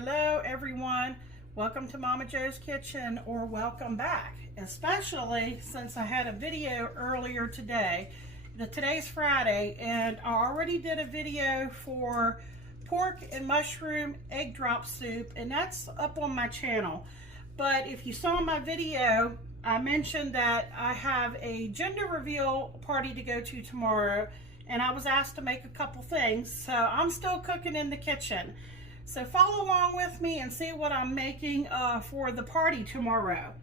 Hello everyone, welcome to Momma Jo's Kitchen, or welcome back, especially since I had a video earlier today. Today's Friday and I already did a video for pork and mushroom egg drop soup, and that's up on my channel. But if you saw my video, I mentioned that I have a gender reveal party to go to tomorrow, and I was asked to make a couple things, so I'm still cooking in the kitchen. So follow along with me and see what I'm making for the party tomorrow.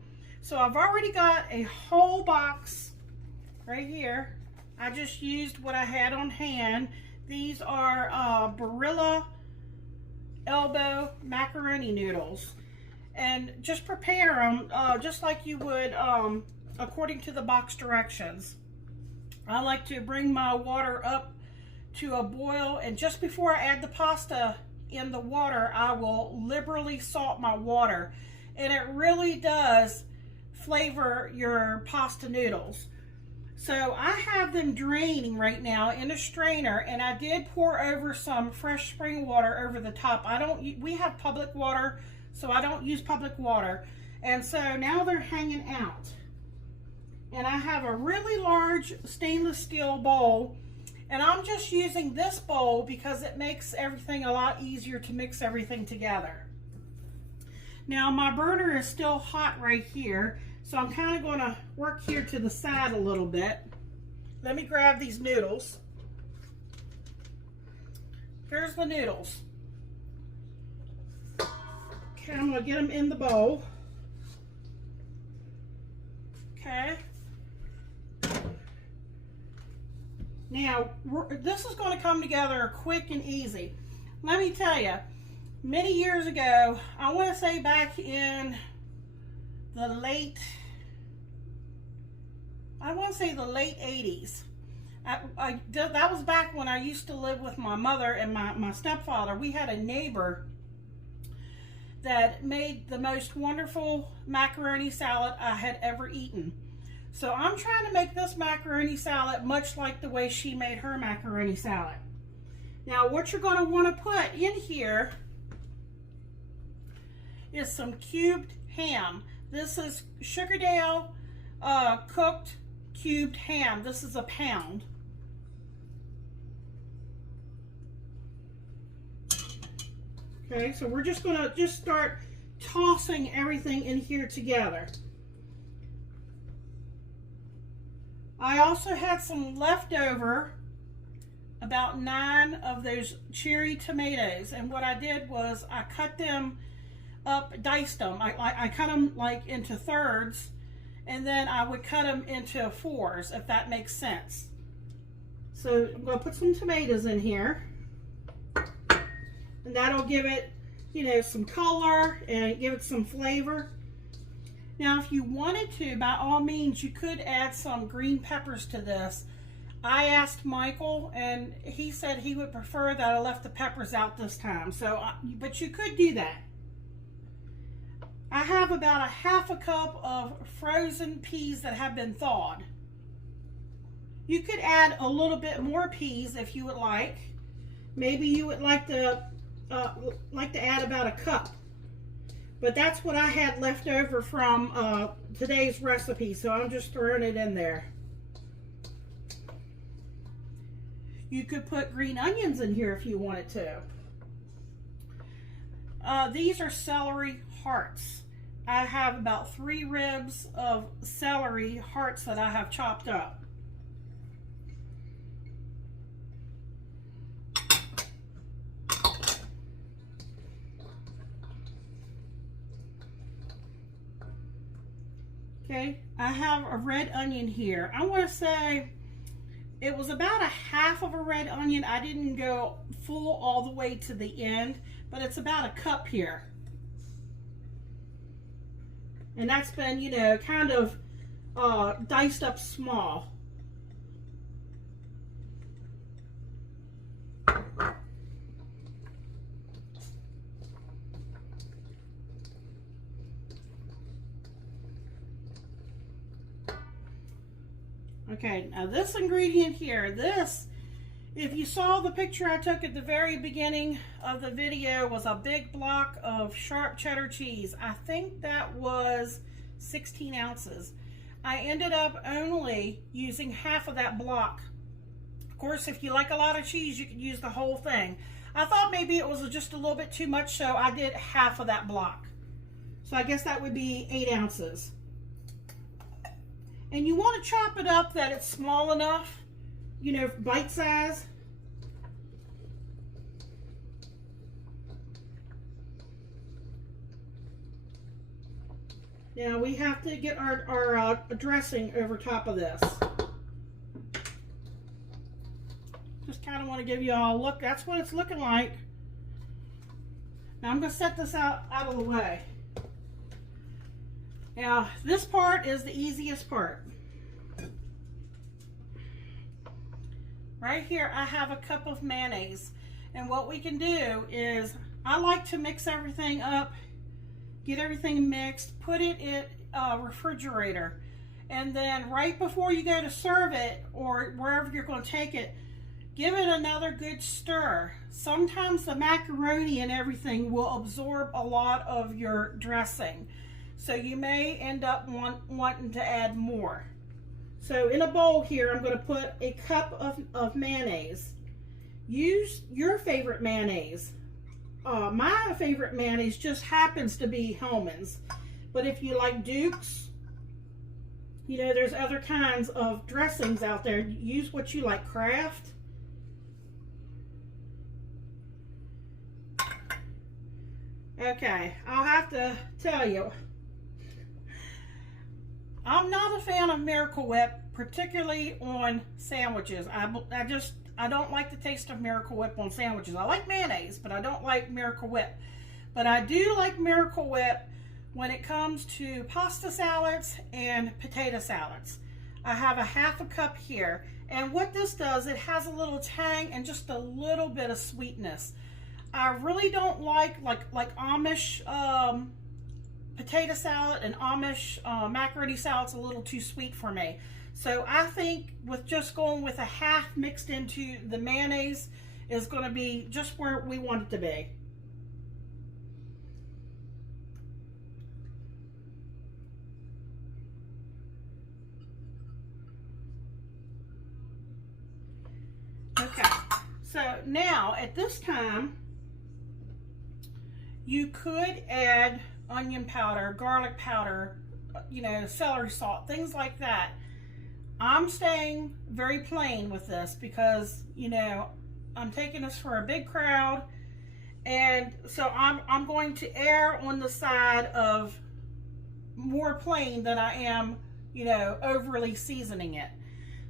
So I've already got a whole box right here. I just used what I had on hand. These are Barilla elbow macaroni noodles. And just prepare them just like you would according to the box directions. I like to bring my water up to a boil, and just before I add the pasta in the water, I will liberally salt my water, and it really does flavor your pasta noodles. So I have them draining right now in a strainer, and I did pour over some fresh spring water over the top. We have public water, so I don't use public water. And so now they're hanging out, and I have a really large stainless steel bowl. And I'm just using this bowl because it makes everything a lot easier to mix everything together. Now my burner is still hot right here, so I'm kind of going to work here to the side a little bit. Let me grab these noodles. Here's the noodles. Okay, I'm going to get them in the bowl. Okay. Now, this is going to come together quick and easy. Let me tell you, many years ago, I want to say back in the late 80s. That was back when I used to live with my mother and my stepfather. We had a neighbor that made the most wonderful macaroni salad I had ever eaten. So I'm trying to make this macaroni salad much like the way she made her macaroni salad. Now what you're going to want to put in here is some cubed ham. This is Sugardale cooked cubed ham. This is a pound. Okay, so we're just going to start tossing everything in here together. I also had some leftover, about 9 of those cherry tomatoes, and what I did was I cut them up, diced them. I cut them like into thirds, and then I would cut them into 4s, if that makes sense. So I'm going to put some tomatoes in here, and that'll give it, you know, some color and give it some flavor. Now, if you wanted to, by all means, you could add some green peppers to this. I asked Michael, and he said he would prefer that I left the peppers out this time. So, but you could do that. I have about a half a cup of frozen peas that have been thawed. You could add a little bit more peas if you would like. Maybe you would like to add about a cup. But that's what I had left over from today's recipe, so I'm just throwing it in there. You could put green onions in here if you wanted to. These are celery hearts. I have about 3 ribs of celery hearts that I have chopped up. Okay, I have a red onion here. I want to say it was about a half of a red onion. I didn't go full all the way to the end, but it's about a cup here. And that's been, you know, kind of diced up small. Okay, now this ingredient here, this If you saw the picture I took at the very beginning of the video, was a big block of sharp cheddar cheese. I think that was 16 ounces. I ended up only using half of that block. Of course, if you like a lot of cheese, you could use the whole thing. I thought maybe it was just a little bit too much, so I did half of that block. So I guess that would be 8 ounces. And you want to chop it up that it's small enough, you know, bite size. Now we have to get our dressing over top of this. Just kind of want to give you all a look. That's what it's looking like. Now I'm going to set this out of the way. Now this part is the easiest part. Right here I have a cup of mayonnaise, and what we can do is, I like to mix everything up, get everything mixed, put it in a refrigerator, and then right before you go to serve it or wherever you're going to take it, give it another good stir. Sometimes the macaroni and everything will absorb a lot of your dressing, so you may end up wanting to add more. So in a bowl here, I'm going to put a cup of mayonnaise. Use your favorite mayonnaise. My favorite mayonnaise just happens to be Hellmann's. But if you like Duke's, you know, there's other kinds of dressings out there. Use what you like, Kraft. Okay, I'll have to tell you, I'm not a fan of Miracle Whip, particularly on sandwiches. I don't like the taste of Miracle Whip on sandwiches. I like mayonnaise, but I don't like Miracle Whip. But I do like Miracle Whip when it comes to pasta salads and potato salads. I have a half a cup here, and what this does, it has a little tang and just a little bit of sweetness. I really don't like Amish potato salad, and Amish macaroni salad's a little too sweet for me. So I think with just going with a half mixed into the mayonnaise is going to be just where we want it to be. Okay, so now at this time, you could add onion powder, garlic powder, you know, celery salt, things like that. I'm staying very plain with this because, you know, I'm taking this for a big crowd, and so I'm going to err on the side of more plain than I am, you know, overly seasoning it.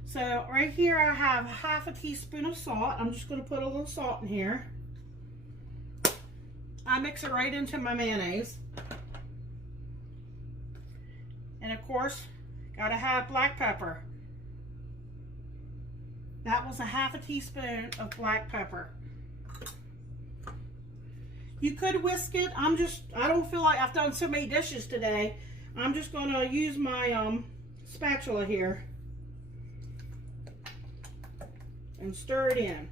So right here I have half a teaspoon of salt. I'm just going to put a little salt in here. I mix it right into my mayonnaise. And of course, gotta have black pepper. That was a half a teaspoon of black pepper. You could whisk it. I don't feel like I've done so many dishes today. I'm just gonna use my spatula here and stir it in.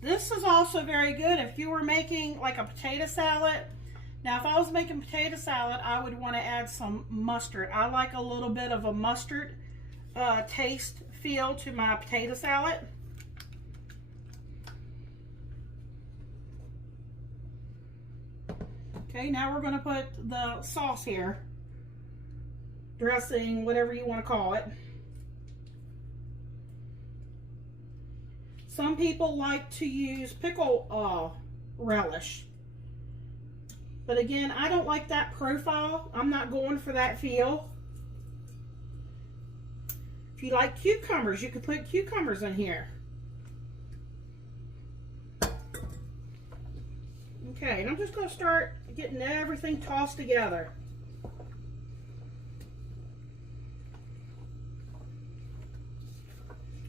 This is also very good if you were making like a potato salad. Now, if I was making potato salad, I would want to add some mustard. I like a little bit of a mustard taste feel to my potato salad. Okay, now we're going to put the sauce here. Dressing, whatever you want to call it. Some people like to use pickle relish. But again, I don't like that profile. I'm not going for that feel. If you like cucumbers, you could put cucumbers in here. Okay, and I'm just going to start getting everything tossed together.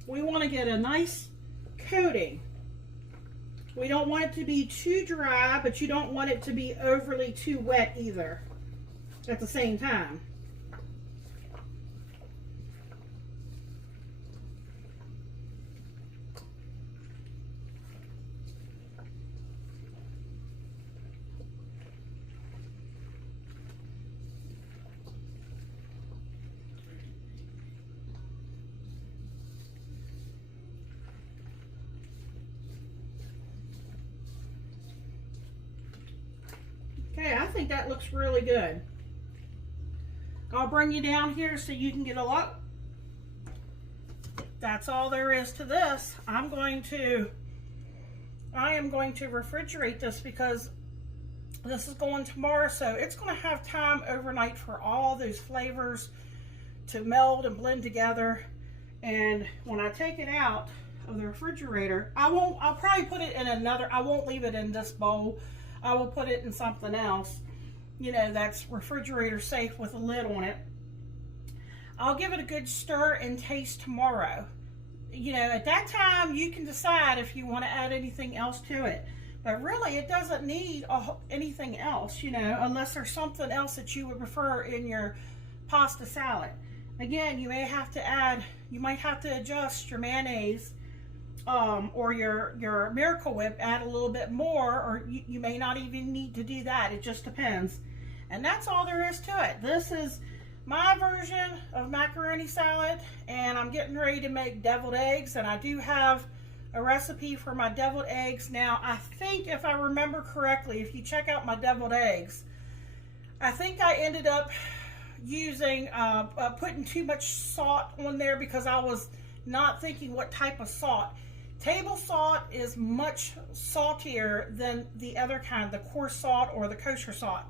We want to get a nice coating. We don't want it to be too dry, but you don't want it to be overly too wet either at the same time. think that looks really good. I'll bring you down here so you can get a look. That's all there is to this. I am going to refrigerate this because this is going tomorrow, so it's going to have time overnight for all those flavors to meld and blend together. And when I take it out of the refrigerator, I'll probably put it in another, I won't leave it in this bowl. I will put it in something else, you know, that's refrigerator safe with a lid on it. I'll give it a good stir and taste tomorrow. You know, at that time, you can decide if you want to add anything else to it. But really, it doesn't need anything else, you know, unless there's something else that you would prefer in your pasta salad. Again, you may have to add, you might have to adjust your mayonnaise or your Miracle Whip, add a little bit more, or you may not even need to do that. It just depends. And that's all there is to it. This is my version of macaroni salad, and I'm getting ready to make deviled eggs, and I do have a recipe for my deviled eggs. Now, I think if I remember correctly, if you check out my deviled eggs, I think I ended up using, putting too much salt on there because I was not thinking what type of salt. Table salt is much saltier than the other kind, the coarse salt or the kosher salt.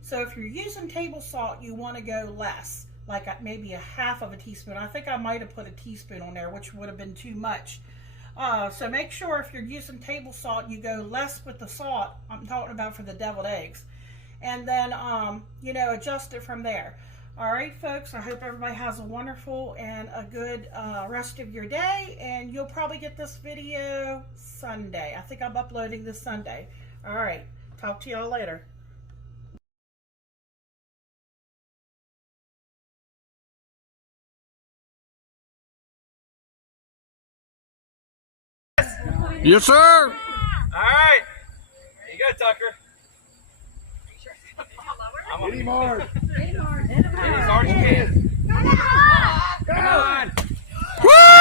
So if you're using table salt, you want to go less, like maybe a half of a teaspoon. I think I might have put a teaspoon on there, which would have been too much. So make sure if you're using table salt, you go less with the salt. I'm talking about for the deviled eggs. And then, you know, adjust it from there. All right, folks, I hope everybody has a wonderful and a good rest of your day. And you'll probably get this video Sunday. I think I'm uploading this Sunday. All right, talk to y'all later. Yes, sir. All right. Here you go, Tucker. Hit him hard. Hit him as hard as you can. Come on. Woo!